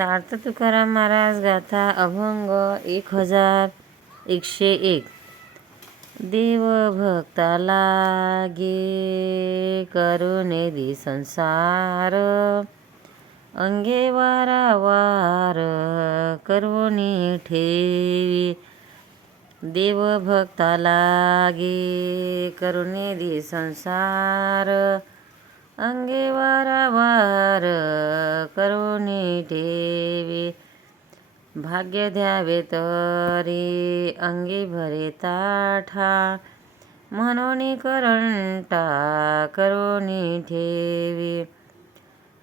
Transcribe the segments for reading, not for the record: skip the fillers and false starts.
सार्थ तुकाराम महाराज गाथा अभंग 1101. देव भक्ताला गे करुणेदी संसार, अंगे वारावार करवणी ठेवी. देव भक्ताला गे करुणेदी संसार, अंगे वारावार करुणी ठेवी. भाग्य द्यावे तरी अंगी भरे ताठा, म्हणून करंटा करुणी ठेवी.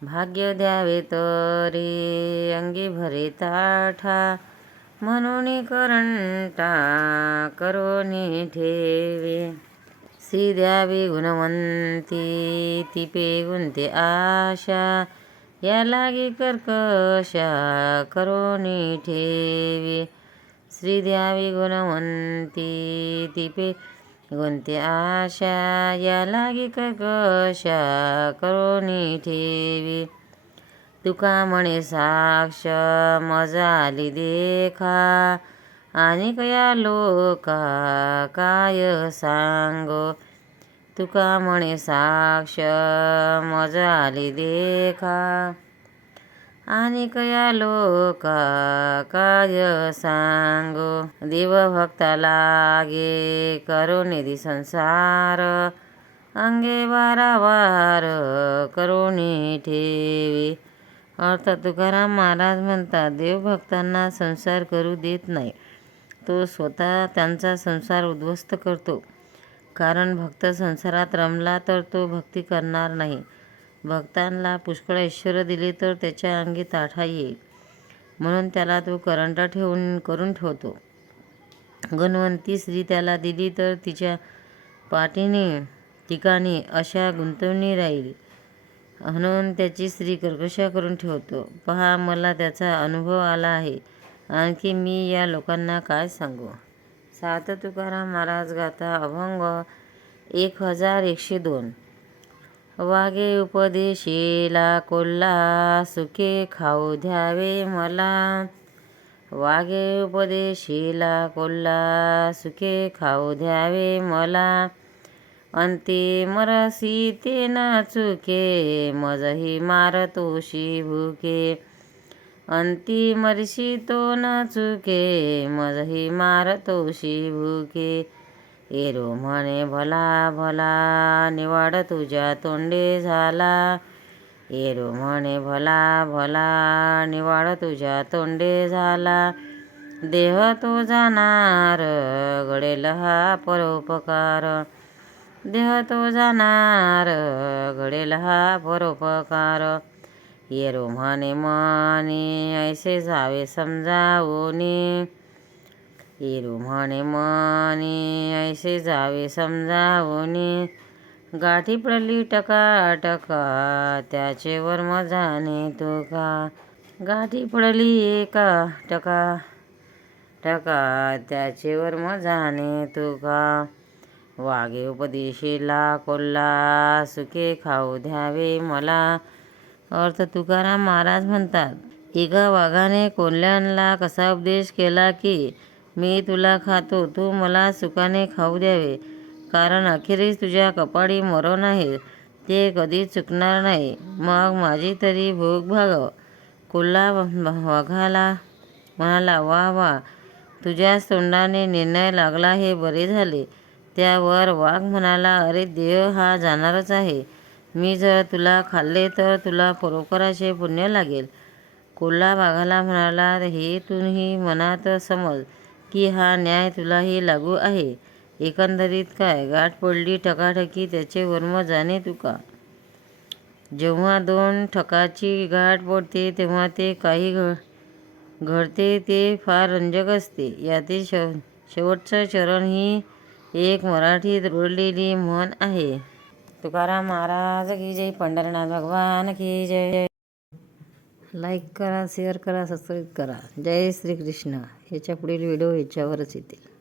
भाग्य द्यावे तरी अंगी भरे ताठा, म्हणून करंटा करुणी ठेवी. श्री द्यावी गुणवंती तिपे गुंते आशा, या लागी कर्कशा करुणी ठेवी. श्री द्यावी गुणवंती तिपे गुंते आशा, या लागी कर्कशा करुणी ठेवी. तुका म्हणे साक्ष मज आली देखा, आणि कया लोका काय सांगो. तुका म्हणे साक्ष मज आली देखा, आणि कया लोका काय सांगो. देव भक्ताला गे करुणेदी संसार, अंगे वारावार करुणी ठेवी. अर्थ तुकाराम महाराज म्हणतात, देवभक्तांना संसार करू देत नाही. तो स्वतः त्यांचा संसार उद्ध्वस्त करतो. कारण भक्त संसारात रमला तर तो भक्ती करणार नाही. भक्तांना पुष्कळ ऐश्वर्य दिले तर त्याच्या अंगी ताठा येईल, म्हणून त्याला तो करंटा करून ठेवतो. गुणवंती स्त्री त्याला दिली तर तिच्या ठिकाणी अशा गुंतवणी राहील, म्हणून त्याची स्त्री कर्कशा करून ठेवतो. पहा, मला त्याचा अनुभव आला आहे, आणखी मी या लोकांना काय सांगू. सार्थ तुकाराम महाराज गाथा अभंग 1102. वागे उपदेशीला कोल्हा, सुखे खाऊ द्यावे मला. वागे उपदेशीला कोल्हा, सुखे खाऊ द्यावे मला. अंती मरसी ते न चुके, मजही मारतोशी भुके. अंती मरशी तो न चुके, मजही मारतोशी भुके. एरो म्हणे भला भला, निवाड तुझ्या तोंडे झाला. एरो म्हणे भला भला, निवाड तुझ्या तोंडे झाला. देह तो जाणार घडेल हा परोपकार. देह तो जाणार घडेल हा परोपकार. येरो म्हणे मनी ऐसे जावे समजावूनी. येरो म्हणे मनी ऐसे जावे समजावूनी. गाठी पडली टका टका, त्याचे वर्म जाणे तुका. गाठी पडली एका टका टका, त्याचे वर्म जाणे तुका. वागे उपदेशीला कोल्हा, सुखे खाऊ द्यावे मला. अर्थ तुकाराम महाराज म्हणतात, एका वाघाने कोल्ह्याला कसा उपदेश केला की, मी तुला खातो, तू मला सुखाने खाऊ द्यावे, कारण अखेरीस तुझ्या कपाळी मरण आहे, ते कधीच चुकणार नाही. मग माझी तरी भूक भागव. कोल्हा वाघाला म्हणाला, वा वा, तुझ्याच तोंडाने निर्णय लागला, हे बरे झाले. त्यावर वाघ म्हणाला, अरे देह हा जाणारच आहे. मी जर तुला खाल्ले तर तुला परोपकाराचे पुण्य लागेल. कोल्हा वाघाला म्हणाला, हे तूही मनात समज की हा न्याय तुलाही लागू आहे. एकंदरीत काय, गाठ पडली टकाटकी, त्याचे वर्म जाणे तुका. जेव्हा दोन ठकाची गाठ पडते तेव्हा ते काही घडते ते फार रंजक असते. यातील शेवटचं चरण ही एक मराठीत रुळलेली म्हण आहे. तुकाराम महाराज की जय. पंढरीनाथ भगवान की जय. लाईक करा, शेअर करा, सबस्क्राईब करा. जय श्रीकृष्ण. याच्या पुढील व्हिडिओ याच्यावरच येतील.